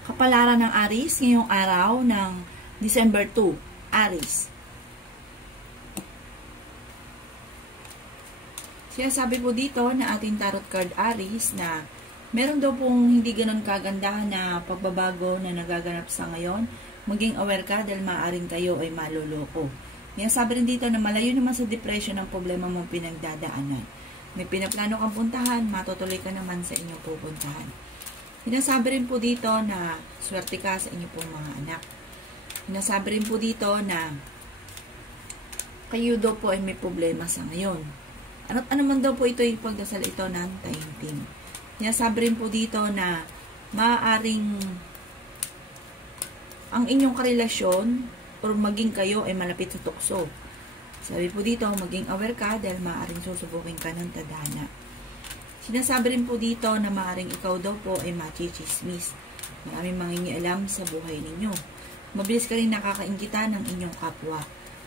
Kapalaran ng Aries ngayong araw ng December 2. Aries. Sinasabi po dito na ating tarot card Aries na meron daw pong hindi ganun kagandahan na pagbabago na nagaganap sa ngayon. Maging aware ka dahil maaaring kayo ay maluloko. Sinasabi rin dito na malayo naman sa depression ang problema mong pinagdadaanan. May pinaplano kang puntahan, matutuloy ka naman sa inyong pupuntahan. Sinasabi rin po dito na swerte ka sa inyong pong mga anak. Sinasabi rin po dito na kayo daw po ay may problema sa ngayon. Ano man daw po ito yung pagdasal ito ng taimtim. Sinasabi rin po dito na maaaring ang inyong karelasyon o maging kayo ay malapit sa tukso. Sabi po dito, maging aware ka dahil maaaring susubukin ka ng tadhana. Sinasabi rin po dito na maaaring ikaw daw po ay machichismis. Maraming mangingialam sa buhay ninyo. Mabilis ka rin nakakaingita ng inyong kapwa.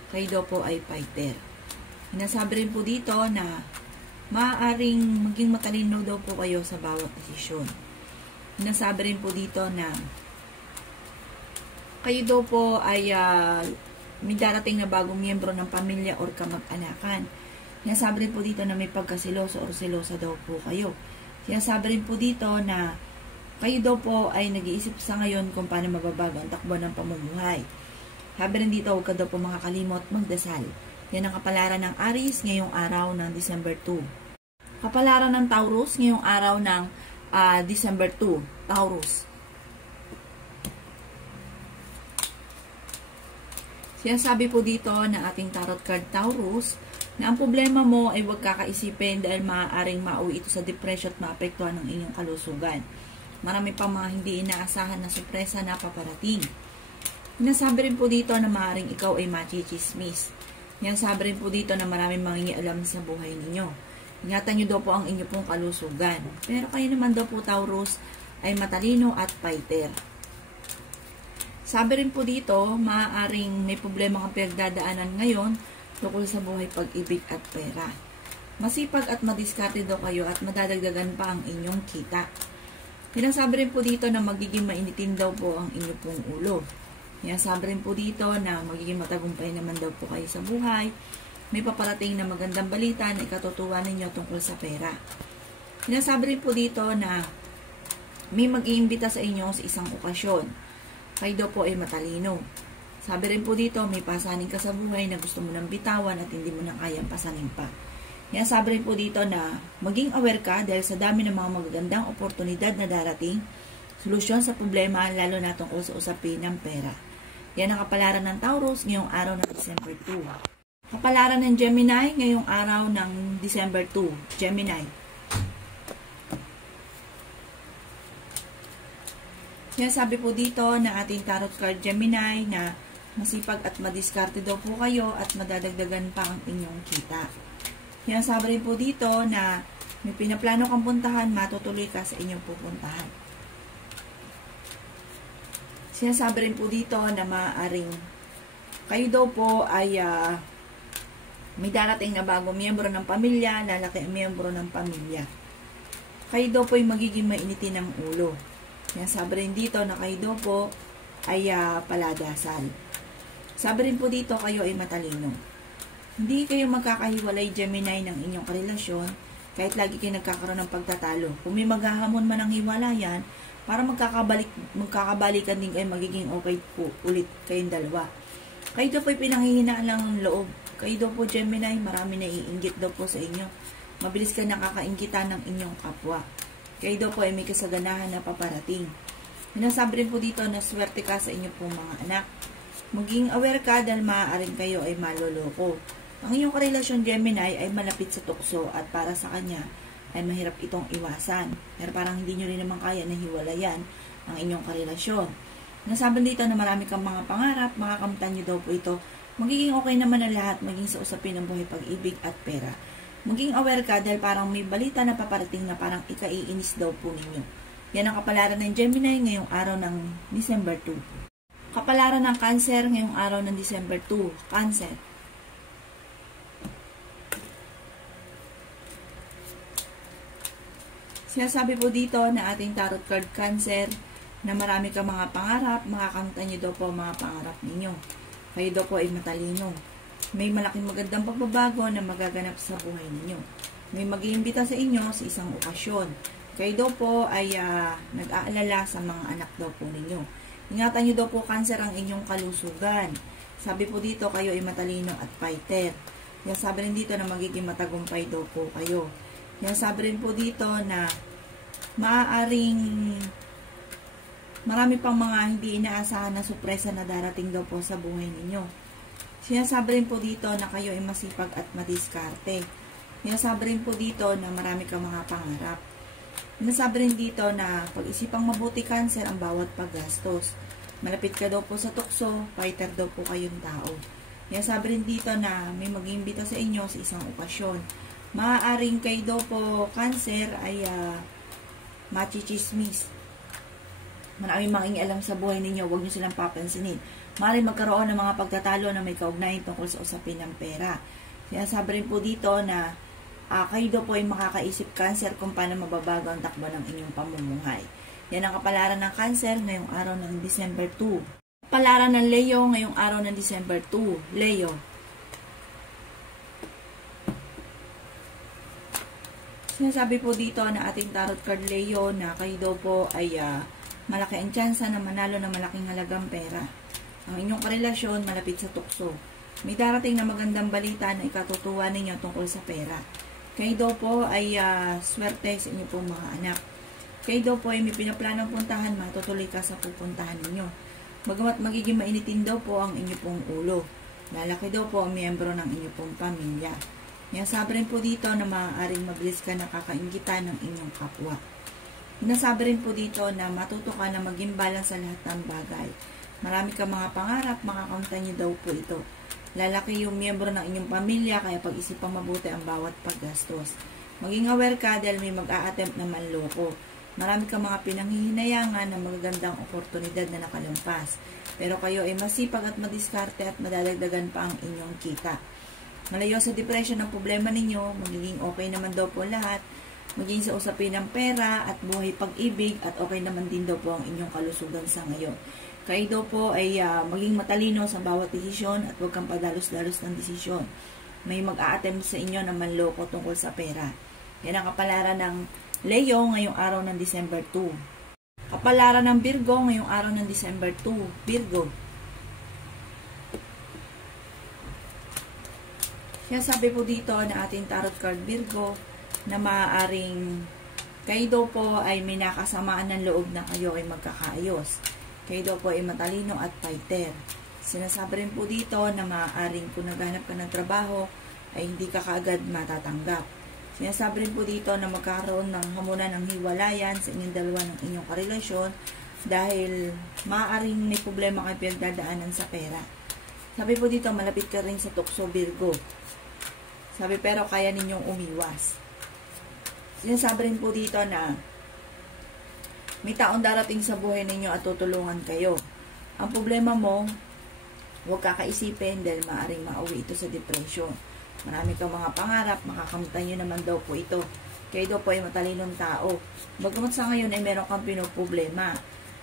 Kayo daw po ay fighter. Sinasabi rin po dito na maaaring maging matalino daw po kayo sa bawat desisyon. Sinasabi rin po dito na kayo daw po ay may darating na bagong miyembro ng pamilya or kamag-anakan. Sinasabi rin po dito na may pagkasiloso or silosa daw po kayo. Sinasabi rin po dito na kayo daw po ay nag-iisip sa ngayon kung paano mababago ang takbo ng pamumuhay. Sabi rin dito, huwag ka daw po makakalimot magdasal. Yan ang kapalaran ng Aries ngayong araw ng December 2. Kapalaran ng Taurus ngayong araw ng December 2. Taurus. Sinasabi po dito na ating tarot card Taurus na ang problema mo ay huwag kakaisipin dahil maaaring mauwi ito sa depression at maapektuhan ng inyong kalusugan. Marami pang mga hindi inaasahan na sorpresa na paparating. Sinasabi rin po dito na maaaring ikaw ay machichismis. Sinasabi rin po dito na maraming mangingialam sa buhay ninyo. Ingatan nyo daw po ang inyong pong kalusugan. Pero kayo naman daw po Taurus ay matalino at fighter. Sabi rin po dito, maaaring may problema kang pinagdadaanan ngayon tungkol sa buhay, pag-ibig at pera. Masipag at madiskarte daw kayo at madadagdagan pa ang inyong kita. Sinasabi rin po dito na magiging mainitin daw po ang inyong pong ulo. Sinasabi rin po dito na magiging matagumpay naman daw po kayo sa buhay. May paparating na magandang balita na ikatutuwa ninyo tungkol sa pera. Sinasabi rin po dito na may mag-iimbita sa inyo sa isang okasyon. Kayo daw po ay matalino. Sabi rin po dito, may pasanin ka sa buhay na gusto mo nang bitawan at hindi mo na kayang pasanin pa. Sabi rin po dito na maging aware ka dahil sa dami ng mga magagandang oportunidad na darating, solusyon sa problema lalo na tungkol sa usapin ng pera. Yan ang kapalaran ng Taurus ngayong araw ng December 2. Kapalaran ng Gemini ngayong araw ng December 2. Gemini. Sabi po dito na ating tarot card Gemini na masipag at madiskarte daw po kayo at madadagdagan pa ang inyong kita. Sabi rin po dito na may pinaplano kang puntahan, matutuloy ka sa inyong pupuntahan. Sinasabi rin po dito na maaaring kayo daw po ay may darating na bagong miyembro ng pamilya, lalaki ang miyembro ng pamilya. Kayo daw po ay magiging mainitin ng ulo. Sinasabi rin dito na kayo daw po ay paladasal. Sabi rin po dito, kayo ay matalino. Hindi kayo magkakahiwalay Gemini ng inyong karelasyon kahit lagi kayo nagkakaroon ng pagtatalo. Kung may maghahamon man ng hiwalayan, para magkakabalikan din kayo, magiging okay po ulit kayong dalawa. Kayo daw po ay pinanghihinaan lang ng loob. Kayo daw po Gemini, marami na iinggit daw po sa inyo. Mabilis ka nakakainggitan ng inyong kapwa. Kayo daw po ay may kasaganahan na paparating. Sinasabi rin po dito na swerte ka sa inyong pong mga anak. Maging aware ka dahil maaaring kayo ay maloloko. Ang inyong karelasyon Gemini ay malapit sa tukso at para sa kanya ay mahirap itong iwasan. Pero parang hindi nyo rin naman kaya na hiwalayan ang inyong karelasyon. Nasabi dito na marami kang mga pangarap, makakamtan nyo daw po ito. Magiging okay naman ang lahat, maging sa usapin ng buhay, pag-ibig at pera. Maging aware ka dahil parang may balita na paparating na parang ikaiinis daw po ninyo. Yan ang kapalaran ng Gemini ngayong araw ng December 2. Kapalaran ng Cancer ngayong araw ng December 2. Cancer. Sinasabi po dito na ating tarot card Cancer na marami ka mga pangarap, makakamtan nyo daw po ang mga pangarap ninyo. Kayo daw po ay matalino. May malaking magandang pagbabago na magaganap sa buhay ninyo. May mag-iimbita sa inyo sa isang okasyon. Kayo daw po ay nag-aalala sa mga anak daw po ninyo. Ingatan nyo daw po, Cancer, ang inyong kalusugan. Sabi po dito, kayo ay matalino at fighter. Yan sabi rin dito na magiging matagumpay daw po kayo. Yan sabi rin po dito na maaaring marami pang mga hindi inaasahan na sorpresa na darating daw po sa buhay ninyo. Sinasabi rin po dito na kayo ay masipag at madiskarte. Sinasabi rin po dito na marami kang mga pangarap. Sinasabi rin dito na pag-isipang mabuti, Cancer, ang bawat paggastos. Malapit ka daw po sa tukso, fighter daw po kayong tao. Sinasabi rin dito na may mag-iimbita sa inyo sa isang okasyon. Maaaring kayo daw po, Cancer, ay machichismis. Maraming mangingialam sa buhay ninyo, huwag nyo silang papansinin. Maaaring magkaroon ng mga pagtatalo na may kaugnayan tungkol sa usapin ng pera. Sinasabi rin po dito na kayo daw po ay makakaisip, Cancer, kung paano mababago ang takbo ng inyong pamumuhay. Yan ang kapalaran ng Cancer ngayong araw ng December 2. Kapalaran ng Leo ngayong araw ng December 2. Leo. Sinasabi po dito na ating tarot card, Leo, na kayo daw po ay malaki ang tsansa na manalo ng malaking halagang pera. Ang inyong karelasyon malapit sa tukso. May darating na magandang balita na ikatutuwa ninyo tungkol sa pera. Kayo daw po ay swerte sa inyong pong mga anak. Kayo daw po ay may pinaplanong puntahan, matutuloy ka sa pupuntahan ninyo. Bagamat magiging mainitin daw po ang inyong pong ulo. Lalaki daw po ang miyembro ng inyong pong pamilya. Sabi rin po dito na maaaring mabilis ka nakakainggitan ng inyong kapwa. Sinasabi rin po dito na matuto ka na maging balance sa lahat ng bagay. Marami ka mga pangarap, makakamtan niyo daw po ito. Lalaki yung miyembro ng inyong pamilya, kaya pag-isipang mabuti ang bawat paggastos. Maging aware ka dahil may mag-a-attempt na manloko. Marami ka mga pinanghihinayangan na magagandang oportunidad na nakalampas. Pero kayo ay masipag at madiskarte at madadagdagan pa ang inyong kita. Malayo sa depression ang problema ninyo, magiging okay naman daw po lahat. Maging sa usapin ng pera at buhay pag-ibig at okay naman din daw po ang inyong kalusugan sa ngayon. Kayo daw po ay maging matalino sa bawat desisyon at huwag kang padalos-dalos ng desisyon. May mag-a-attempt sa inyo na manloko tungkol sa pera. Yan ang kapalaran ng Leo ngayong araw ng December 2. Kapalaran ng Virgo ngayong araw ng December 2. Virgo. Kaya sabi po dito na ating tarot card, Virgo, na maaaring kayo daw po ay may nakasamaan ng loob na kayo ay magkakaayos. Kayo daw po ay matalino at fighter. Sinasabi rin po dito na maaaring kung naghanap ka ng trabaho ay hindi ka kaagad matatanggap. Sinasabi rin po dito na magkakaroon ng hamunan ng hiwalayan sa inyong dalawa ng inyong karelasyon dahil maaaring may problema kayo pinagdadaanan sa pera. Sabi po dito, malapit ka rin sa tukso, Virgo. Sabi pero kaya ninyong umiwas. Sinasabi rin po dito na may taong darating sa buhay ninyo at tutulungan kayo. Ang problema mo, huwag kakaisipin dahil maaaring mauwi ito sa depression. Marami kang mga pangarap, makakamtan nyo naman daw po ito. Kayo daw po ay matalinong tao. Bagamat sa ngayon ay meron kang pinoproblema.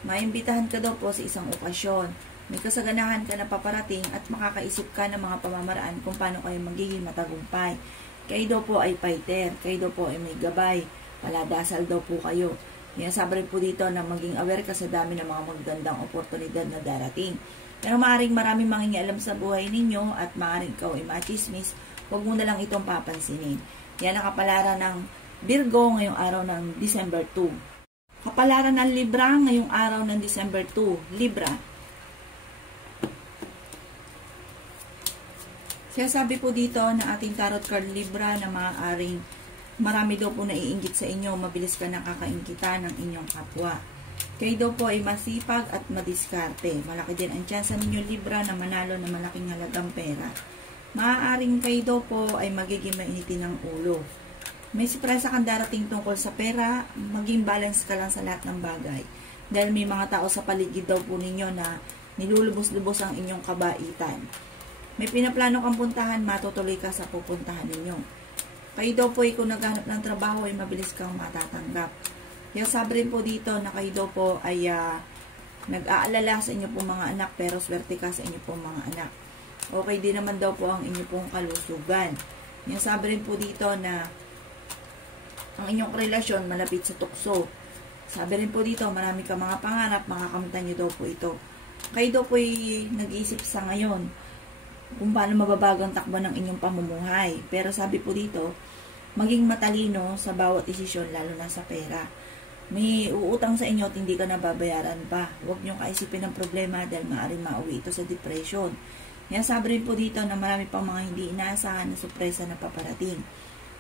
Maimbitahan ka daw po sa isang okasyon. May kasaganahan ka na paparating at makakaisip ka ng mga pamamaraan kung paano kayo magiging matagumpay. Kayo daw po ay fighter. Kayo daw po ay may gabay. Paladasal daw po kayo. Sabi rin po dito na maging aware ka sa dami ng mga magagandang oportunidad na darating. Pero maaaring maraming mangingialam sa buhay ninyo at maaaring ikaw ay machismis. Huwag mo na lang itong papansinin. Yan ang kapalaran ng Virgo ngayong araw ng December 2. Kapalaran ng Libra ngayong araw ng December 2. Libra. Sabi po dito na ating tarot card, Libra, na maaaring marami daw po naiinggit sa inyo. Mabilis ka nakakaingkita ng inyong kapwa. Kayo daw po ay masipag at madiskarte. Malaki din ang tsansa ninyo, Libra, na manalo ng malaking halagang pera. Maaaring kayo daw po ay magiging mainitin ng ulo. May surpresa kang darating tungkol sa pera, maging balance ka lang sa lahat ng bagay. Dahil may mga tao sa paligid daw po ninyo na nilulubos-lubos ang inyong kabaitan. May pinaplano kang puntahan, matutuloy ka sa pupuntahan ninyo. Kayo daw po ay kung naghanap ng trabaho ay mabilis kang matatanggap. Yung sabi rin po dito na kayo daw po ay Nag-aalala sa inyo pong mga anak, pero swerte ka sa inyo pong mga anak. Okay din naman daw po ang inyo pong kalusugan. Yan, sabi rin po dito na ang inyong relasyon malapit sa tukso. Sabi rin po dito, marami ka mga pangarap, makakamtan nyo daw po ito. Kayo daw po nag-iisip sa ngayon kung paano mababago ang takbo ng inyong pamumuhay. Pero sabi po dito, maging matalino sa bawat desisyon, lalo na sa pera. May uutang sa inyo at hindi ka nababayaran pa. Huwag niyong kaisipin ng problema dahil maaaring mauwi ito sa depression. Yan, sabi rin po dito na marami pang mga hindi inaasahan na sorpresa na paparating.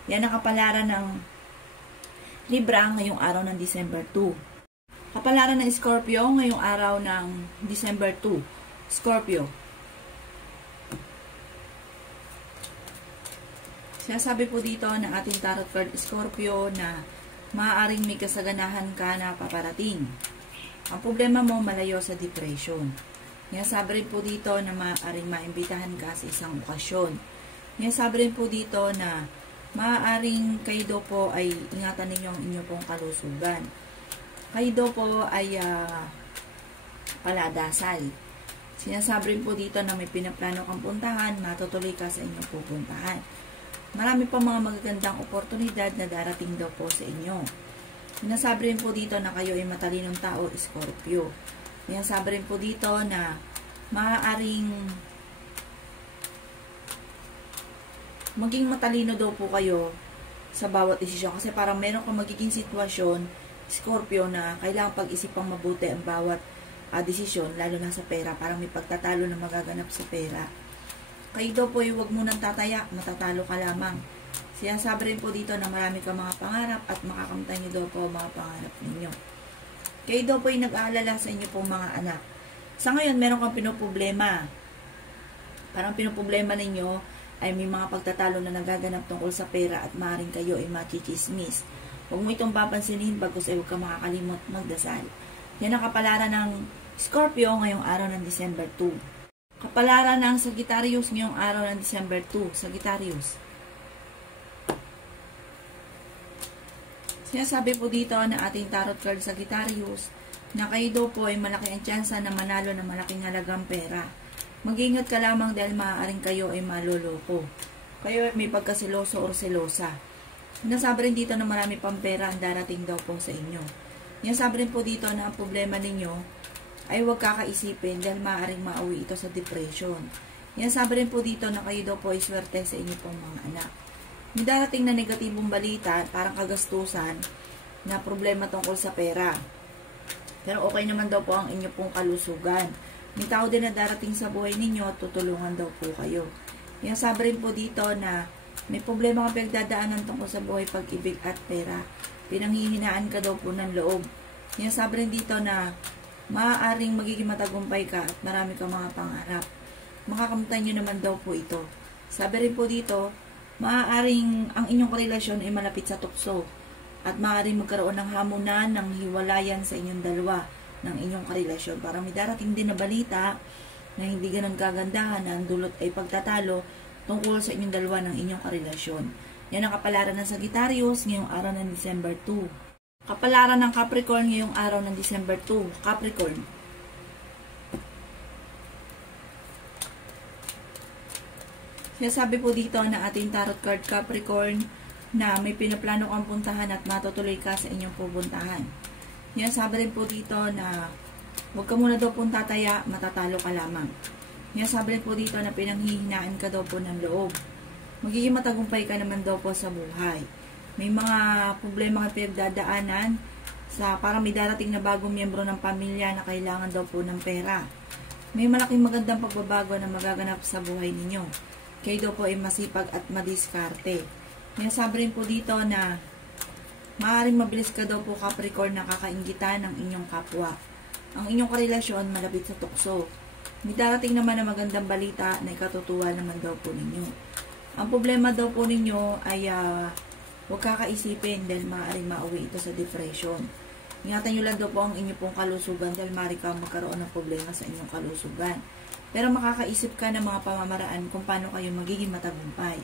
Yan ang kapalaran ng Libra ngayong araw ng December 2. Kapalaran ng Scorpio ngayong araw ng December 2. Scorpio. Sinasabi po dito ng ating tarot card Scorpio na maaaring may kasaganahan ka na paparating. Ang problema mo malayo sa depression. Yan, sabi rin po dito na maaaring maimbitahan ka sa isang okasyon. Yan, sabi rin po dito na maaaring kayo daw po ay ingatan ninyo ang inyo pong kalusugan. Kayo daw po ay paladasal. Sinasabi rin po dito na may pinaplano kang puntahan, matutuloy ka sa inyong pupuntahan. Marami pa mga magagandang oportunidad na darating daw po sa inyo. Sinasabi rin po dito na kayo ay matalinong tao, Scorpio. Sinasabi rin po dito na maaaring maging matalino daw po kayo sa bawat desisyon. Kasi parang meron kang magiging sitwasyon, Scorpio, na kailangan pag-isipang mabuti ang bawat desisyon, lalo na sa pera. Parang may pagtatalo na magaganap sa pera. Kayo daw po ay huwag munang tataya, matatalo ka lamang. Sinasabi rin po dito na marami ka mga pangarap at makakamtan nyo daw po mga pangarap ninyo. Kayo daw po ay nag-aalala sa inyo pong mga anak. Sa ngayon, meron kang pinoproblema. Parang pinoproblema ninyo ay may mga pagtatalo na nagaganap tungkol sa pera at maaaring kayo ay machichismis. Huwag mo itong papansinin bagkus ay huwag ka makakalimot magdasal. Yan ang kapalaran ng Scorpio ngayong araw ng December 2. Kapalaran ng Sagittarius ngayong araw ng December 2. Sagittarius. Sinasabi po dito na ating tarot card Sagittarius na kayo daw po ay malaki ang tsansa na manalo ng malaking halagang pera. Mag-ingat ka lamang dahil maaaring kayo ay maloloko. Kayo ay may pagkasiloso o selosa. Sinasabi rin dito na marami pang pera ang darating daw po sa inyo. Sinasabi rin po dito na ang problema ninyo ay huwag kakaisipin dahil maaaring mauwi ito sa depression. Yan, sabi rin po dito na kayo daw po ay swerte sa inyo pong mga anak. May darating na negatibong balita, parang kagastusan, na problema tungkol sa pera. Pero okay naman daw po ang inyo pong kalusugan. May tao din na darating sa buhay ninyo at tutulungan daw po kayo. Yan, sabi rin po dito na may problema kang pagdadaanan tungkol sa buhay, pag-ibig at pera. Pinanghihinaan ka daw po ng loob. Yan, sabi rin dito na maaaring magiging matagumpay ka at marami kang mga pangarap. Makakamtan nyo naman daw po ito. Sabi rin po dito, maaaring ang inyong relasyon ay malapit sa tukso at maaaring magkaroon ng hamunan, ng hiwalayan sa inyong dalawa ng inyong karelasyon. Parang may darating din na balita na hindi ganang kagandahan na ang dulot ay pagtatalo tungkol sa inyong dalawa ng inyong karelasyon. Yan ang kapalaran ng Sagittarius ngayong araw ng December 2. Kapalaran ng Capricorn ngayong araw ng December 2. Capricorn. Sinasabi po dito na ating tarot card Capricorn na may pinaplano kang puntahan at matutuloy ka sa inyong pupuntahan. Yan, sabi rin po dito na huwag ka muna daw pong tataya, matatalo ka lamang. Yan, sabi rin po dito na pinanghihinaan ka daw po ng loob. Magiging matagumpay ka naman daw po sa buhay. May mga problema at pinagdadaanan sa parang may darating na bagong miyembro ng pamilya na kailangan daw po ng pera. May malaking magandang pagbabago na magaganap sa buhay ninyo. Kayo daw po ay masipag at madiskarte. May sabi rin po dito na maaaring mabilis ka daw po Capricorn na kakainggitan ng inyong kapwa. Ang inyong karelasyon malapit sa tukso. May darating naman na magandang balita na ikatutuwa naman daw po ninyo. Ang problema daw po ninyo ay huwag kakaisipin dahil maaaring mauwi ito sa depression. Ingatan nyo lang daw po ang inyong pong kalusugan dahil maaaring ka magkaroon ng problema sa inyong kalusugan. Pero makakaisip ka ng mga pamamaraan kung paano kayo magiging matagumpay.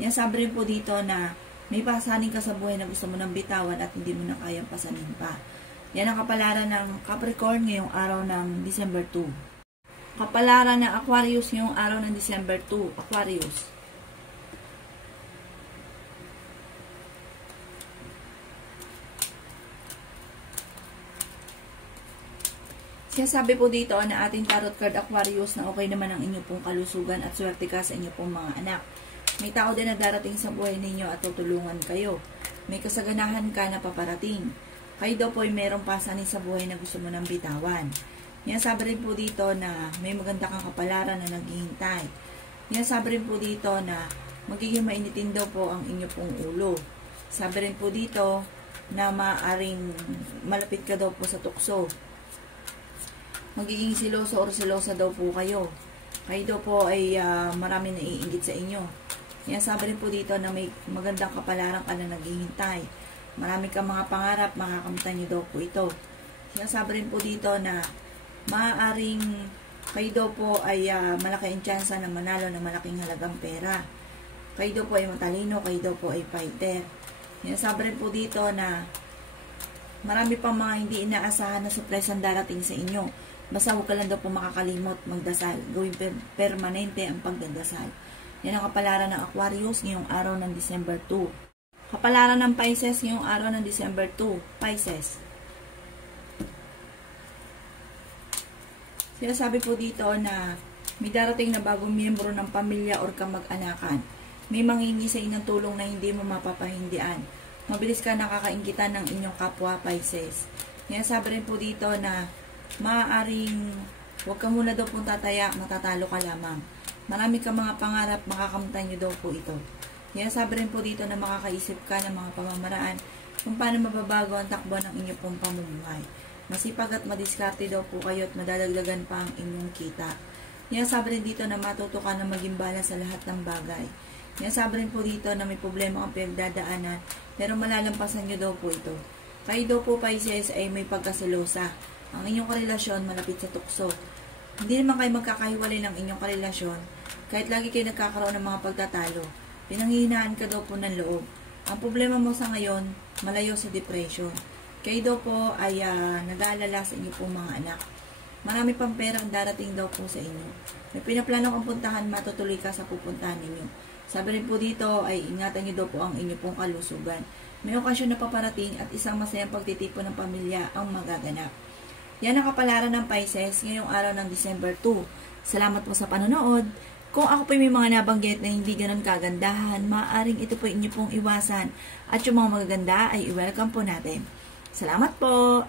Yan, sabi rin po dito na may pasanin ka sa buhay na gusto mo nang bitawan at hindi mo na kayang pasanin pa. Yan ang kapalaran ng Capricorn ngayong araw ng December 2. Kapalaran ng Aquarius ngayong araw ng December 2. Aquarius. Sabi po dito na ating tarot card Aquarius na okay naman ang inyo pong kalusugan at swerte ka sa inyo pong mga anak. May tao din na darating sa buhay ninyo at tutulungan kayo. May kasaganahan ka na paparating. Kayo daw po ay mayroong pasanin sa buhay na gusto mo nang bitawan. Yan sabi rin po dito na may maganda kang kapalaran na naghihintay. Yan sabi rin po dito na magiging mainitin daw po ang inyo pong ulo. Sabi rin po dito na maaaring malapit ka daw po sa tukso. Magiging siloso or silosa daw po kayo. Kayo daw po ay marami na iinggit sa inyo. Yan sabi rin po dito na may magandang kapalaran ka na naghihintay. Marami kang mga pangarap, makakamtan nyo daw po ito. Yan sabi rin po dito na maaaring kayo daw po ay malaki ang tsansa na manalo ng malaking halagang pera. Kayo daw po ay matalino, kayo daw po ay fighter. Yan sabi rin po dito na marami pang mga hindi inaasahan na surprise ang darating sa inyo. Basta huwag ka lang daw po makakalimot magdasal. Gawin permanente ang pagdadasal. Yan ang kapalaran ng Aquarius ngayong araw ng December 2. Kapalaran ng Pisces ngayong araw ng December 2. Pisces. Sinasabi po dito na may darating na bagong miyembro ng pamilya or kamag-anakan. May manghingi sa inyong tulong na hindi mo mapapahindian. Mabilis ka nakakainggitan ng inyong kapwa Pisces. Sinasabi rin po dito na maaaring huwag ka muna daw pong tataya, matatalo ka lamang. Marami ka mga pangarap, makakamtan nyo daw po ito. Sabi rin po dito na makakaisip ka ng mga pamamaraan kung paano mababago ang takbo ng inyong pong pamumuhay. Masipag at madiskarte daw po kayo at madadagdagan pa ang inyong kita. Sabi rin dito na matuto ka na maging balance sa lahat ng bagay. Sabi rin po dito na may problema ang pinagdadaanan pero malalampasan nyo daw po ito. Kayo daw po Pisces ay may pagkasilosa. Ang inyong karelasyon malapit sa tukso. Hindi naman kayo magkakahiwalay ng inyong karelasyon kahit lagi kayo nagkakaroon ng mga pagtatalo. Pinanghihinaan ka daw po ng loob. Ang problema mo sa ngayon, malayo sa depression. Kayo daw po ay nag-aalala sa inyo pong mga anak. Marami pang pera ang darating daw po sa inyo. May pinaplano kang puntahan, matutuloy ka sa pupuntahan ninyo. Sabi rin po dito ay ingatan nyo daw po ang inyo pong kalusugan. May okasyon na paparating at isang masayang pagtitipon ng pamilya ang magaganap. Yan ang kapalaran ng Pisces ngayong araw ng December 2. Salamat po sa panonood. Kung ako po may mga nabanggit na hindi ganun kagandahan, maaaring ito po inyo pong iwasan. At yung mga magaganda ay i-welcome po natin. Salamat po!